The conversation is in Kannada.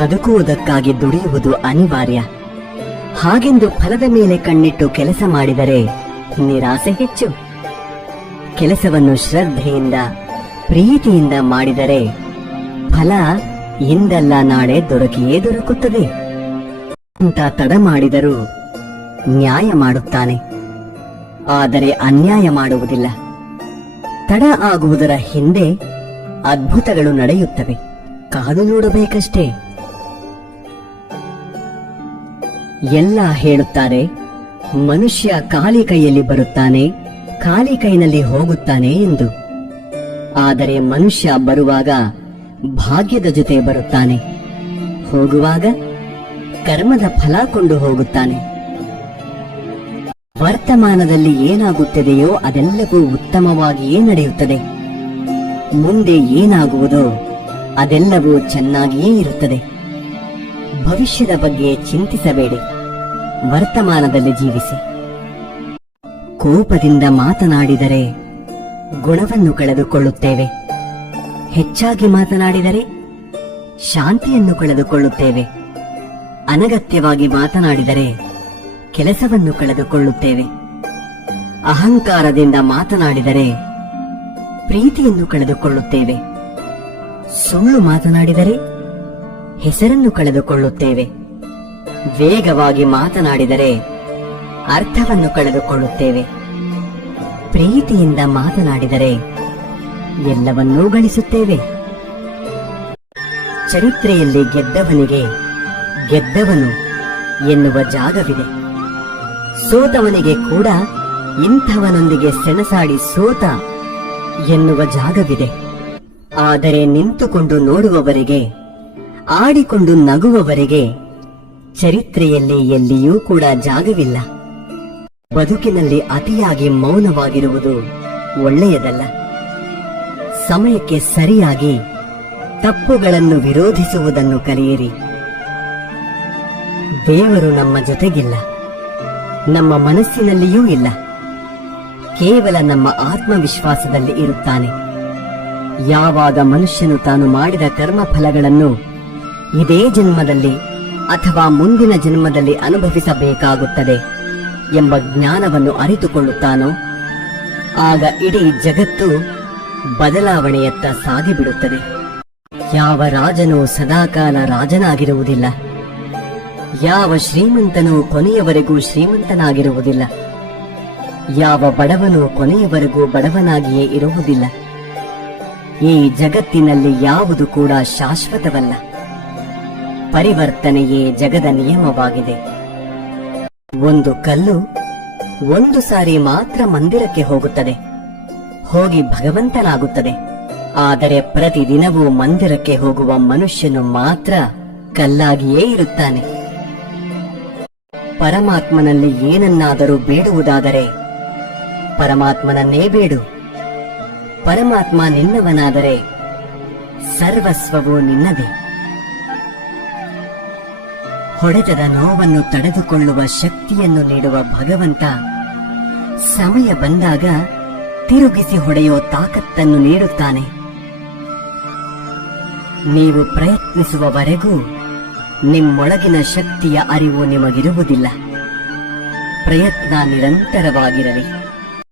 ಬದುಕುವುದಕ್ಕಾಗಿ ದುಡಿಯುವುದು ಅನಿವಾರ್ಯ. ಹಾಗೆಂದು ಫಲದ ಮೇಲೆ ಕಣ್ಣಿಟ್ಟು ಕೆಲಸ ಮಾಡಿದರೆ ನಿರಾಸೆ ಹೆಚ್ಚು. ಕೆಲಸವನ್ನು ಶ್ರದ್ಧೆಯಿಂದ ಪ್ರೀತಿಯಿಂದ ಮಾಡಿದರೆ ಫಲ ಇಂದಲ್ಲ ನಾಳೆ ದೊರಕಿಯೇ ದೊರಕುತ್ತದೆ ಅಂತ ತಡ ಮಾಡಿದರೂ ನ್ಯಾಯ ಮಾಡುತ್ತಾನೆ, ಆದರೆ ಅನ್ಯಾಯ ಮಾಡುವುದಿಲ್ಲ. ತಡ ಆಗುವುದರ ಹಿಂದೆ ಅದ್ಭುತಗಳು ನಡೆಯುತ್ತವೆ, ಕಾದು ನೋಡಬೇಕಷ್ಟೇ. ಎಲ್ಲ ಹೇಳುತ್ತಾರೆ, ಮನುಷ್ಯ ಖಾಲಿ ಕೈಯಲ್ಲಿ ಬರುತ್ತಾನೆ, ಖಾಲಿ ಕೈನಲ್ಲಿ ಹೋಗುತ್ತಾನೆ ಎಂದು. ಆದರೆ ಮನುಷ್ಯ ಬರುವಾಗ ಭಾಗ್ಯದ ಜೊತೆ ಬರುತ್ತಾನೆ, ಹೋಗುವಾಗ ಕರ್ಮದ ಫಲ ಕೊಂಡು ಹೋಗುತ್ತಾನೆ. ವರ್ತಮಾನದಲ್ಲಿ ಏನಾಗುತ್ತದೆಯೋ ಅದೆಲ್ಲವೂ ಉತ್ತಮವಾಗಿಯೇ ನಡೆಯುತ್ತದೆ. ಮುಂದೆ ಏನಾಗುವುದೋ ಅದೆಲ್ಲವೂ ಚೆನ್ನಾಗಿಯೇ ಇರುತ್ತದೆ. ಭವಿಷ್ಯದ ಬಗ್ಗೆ ಚಿಂತಿಸಬೇಡಿ, ವರ್ತಮಾನದಲ್ಲಿ ಜೀವಿಸಿ. ಕೋಪದಿಂದ ಮಾತನಾಡಿದರೆ ಗುಣವನ್ನು ಕಳೆದುಕೊಳ್ಳುತ್ತೇವೆ, ಹೆಚ್ಚಾಗಿ ಮಾತನಾಡಿದರೆ ಶಾಂತಿಯನ್ನು ಕಳೆದುಕೊಳ್ಳುತ್ತೇವೆ. ಅನಗತ್ಯವಾಗಿ ಮಾತನಾಡಿದರೆ ಕೆಲಸವನ್ನು ಕಳೆದುಕೊಳ್ಳುತ್ತೇವೆ. ಅಹಂಕಾರದಿಂದ ಮಾತನಾಡಿದರೆ ಪ್ರೀತಿಯನ್ನು ಕಳೆದುಕೊಳ್ಳುತ್ತೇವೆ. ಸುಳ್ಳು ಮಾತನಾಡಿದರೆ ಹೆಸರನ್ನು ಕಳೆದುಕೊಳ್ಳುತ್ತೇವೆ. ವೇಗವಾಗಿ ಮಾತನಾಡಿದರೆ ಅರ್ಥವನ್ನು ಕಳೆದುಕೊಳ್ಳುತ್ತೇವೆ. ಪ್ರೀತಿಯಿಂದ ಮಾತನಾಡಿದರೆ ಎಲ್ಲವನ್ನೂ ಗಳಿಸುತ್ತೇವೆ. ಚರಿತ್ರೆಯಲ್ಲಿ ಗೆದ್ದವನಿಗೆ ಗೆದ್ದವನು ಎನ್ನುವ ಜಾಗವಿದೆ. ಸೋತವನಿಗೆ ಕೂಡ ಇಂಥವನೊಂದಿಗೆ ಸೆಣಸಾಡಿ ಸೋತ ಎನ್ನುವ ಜಾಗವಿದೆ. ಆದರೆ ನಿಂತುಕೊಂಡು ನೋಡುವವರಿಗೆ, ಆಡಿಕೊಂಡು ನಗುವವರಿಗೆ ಚರಿತ್ರೆಯಲ್ಲಿ ಎಲ್ಲಿಯೂ ಕೂಡ ಜಾಗವಿಲ್ಲ. ಬದುಕಿನಲ್ಲಿ ಅತಿಯಾಗಿ ಮೌನವಾಗಿರುವುದು ಒಳ್ಳೆಯದಲ್ಲ. ಸಮಯಕ್ಕೆ ಸರಿಯಾಗಿ ತಪ್ಪುಗಳನ್ನು ವಿರೋಧಿಸುವುದನ್ನು ಕಲಿಯಿರಿ. ದೇವರು ನಮ್ಮ ಜೊತೆಗಿಲ್ಲ, ನಮ್ಮ ಮನಸ್ಸಿನಲ್ಲಿಯೂ ಇಲ್ಲ, ಕೇವಲ ನಮ್ಮ ಆತ್ಮವಿಶ್ವಾಸದಲ್ಲಿ ಇರುತ್ತಾನೆ. ಯಾವಾಗ ಮನುಷ್ಯನು ತಾನು ಮಾಡಿದ ಕರ್ಮ ಫಲಗಳನ್ನು ಇದೇ ಜನ್ಮದಲ್ಲಿ ಅಥವಾ ಮುಂದಿನ ಜನ್ಮದಲ್ಲಿ ಅನುಭವಿಸಬೇಕಾಗುತ್ತದೆ ಎಂಬ ಜ್ಞಾನವನ್ನು ಅರಿತುಕೊಳ್ಳುತ್ತಾನೋ ಆಗ ಇಡೀ ಜಗತ್ತು ಬದಲಾವಣೆಯತ್ತ ಸಾಗಿಬಿಡುತ್ತದೆ. ಯಾವ ರಾಜನೂ ಸದಾಕಾಲ ರಾಜನಾಗಿರುವುದಿಲ್ಲ, ಯಾವ ಶ್ರೀಮಂತನೂ ಕೊನೆಯವರೆಗೂ ಶ್ರೀಮಂತನಾಗಿರುವುದಿಲ್ಲ, ಯಾವ ಬಡವನೂ ಕೊನೆಯವರೆಗೂ ಬಡವನಾಗಿಯೇ ಇರುವುದಿಲ್ಲ. ಈ ಜಗತ್ತಿನಲ್ಲಿ ಯಾವುದು ಕೂಡ ಶಾಶ್ವತವಲ್ಲ. ಪರಿವರ್ತನೆಯೇ ಜಗದ ನಿಯಮವಾಗಿದೆ. ಒಂದು ಕಲ್ಲು ಒಂದು ಸಾರಿ ಮಾತ್ರ ಮಂದಿರಕ್ಕೆ ಹೋಗುತ್ತದೆ, ಹೋಗಿ ಭಗವಂತನಾಗುತ್ತದೆ. ಆದರೆ ಪ್ರತಿದಿನವೂ ಮಂದಿರಕ್ಕೆ ಹೋಗುವ ಮನುಷ್ಯನು ಮಾತ್ರ ಕಲ್ಲಾಗಿಯೇ ಇರುತ್ತಾನೆ. ಪರಮಾತ್ಮನಲ್ಲಿ ಏನನ್ನಾದರೂ ಬೇಡುವುದಾದರೆ ಪರಮಾತ್ಮನನ್ನೇ ಬೇಡು. ಪರಮಾತ್ಮ ನಿನ್ನವನಾದರೆ ಸರ್ವಸ್ವವೂ ನಿನ್ನದೇ. ಹೊಡೆತದ ನೋವನ್ನು ತಡೆದುಕೊಳ್ಳುವ ಶಕ್ತಿಯನ್ನು ನೀಡುವ ಭಗವಂತ ಸಮಯ ಬಂದಾಗ ತಿರುಗಿಸಿ ಹೊಡೆಯೋ ತಾಕತ್ತನ್ನು ನೀಡುತ್ತಾನೆ. ನೀವು ಪ್ರಯತ್ನಿಸುವವರೆಗೂ ನಿಮ್ಮೊಳಗಿನ ಶಕ್ತಿಯ ಅರಿವು ನಿಮಗಿರುವುದಿಲ್ಲ. ಪ್ರಯತ್ನ ನಿರಂತರವಾಗಿರಲಿ.